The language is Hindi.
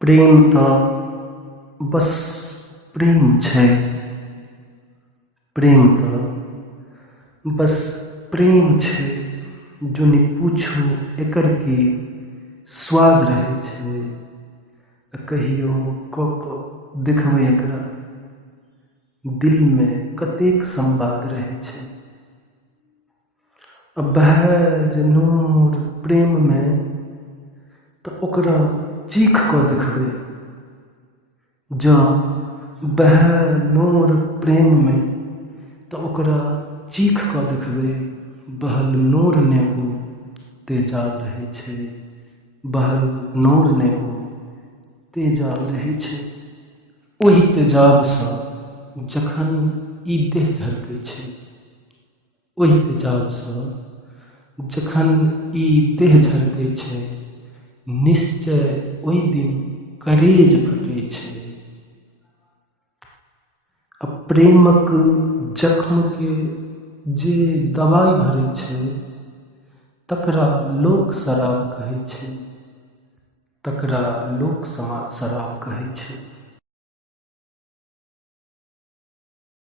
प्रेम तऽ बस प्रेम छै। प्रेम तऽ बस प्रेम छै। जो नि पूछू एकर की स्वाद रहै छै। कहियो कऽ देखबै एकरा दिल में कतेक संवाद रहै छै। बहै जे नूर प्रेम में तऽ ओकरा चीख कऽ देखबै। जँ बहै नूर प्रेम में तऽ ओकरा चीख कऽ देखबै। बहल नूर ने ओ तेजाब रहै छै। बहल नूर ने ओ तेजाब रहै छै। ओहि तेजाबसँ जखन ई देह झरकै छै, ओहि तेजाबसँ जखन ई देह झरकै छै, निश्चय ओहि दिन करेज फटै छै। आ प्रेमक जख्म के जे दवाई भरै छै, तकरा लोक शराब कहै छै। तकरा लोक शराब कहै छै।